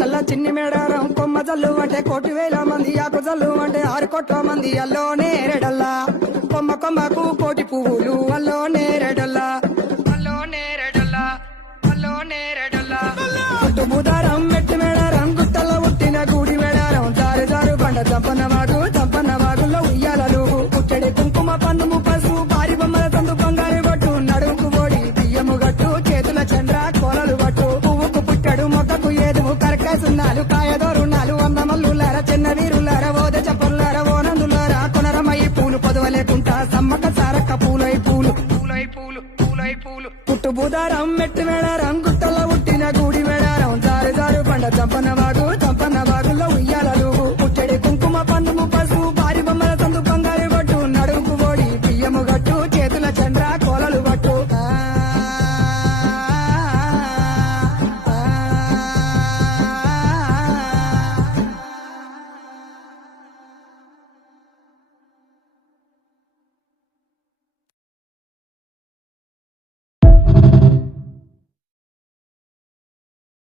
చల్ల చిన్ని మేడారం కొమ్మ జల్లు అంటే 1,000,000 మంది ఆకు జల్లు అంటే 6 కోట్ల మంది అల్లో నేరెడల్లా కొమ్మ కొమ్మకు 1,000,000 పువ్వులు అల్లో నేరెడల్లా అల్లో నేరెడల్లా అల్లో నేరెడల్లా గుట్టు బుధారం మెట్టి మేడారం గుట్టల్లో పుట్టిన గుడి మేడారం జారు జారు బండ చంపన్న వాగుల్లో ఉయ్యాలలు పుట్టడి కుంకుమ పన్నుము పసుపు భారీ బొమ్మల తందు బంగారు గట్టు నడుముకు ఓడి బియ్యము గట్టు చేతుల చంద్ర కోలలు పట్టు పువ్వుకు పుట్టడు మొక్కకు ఏదుము కరకాయ సున్నాలు కాయ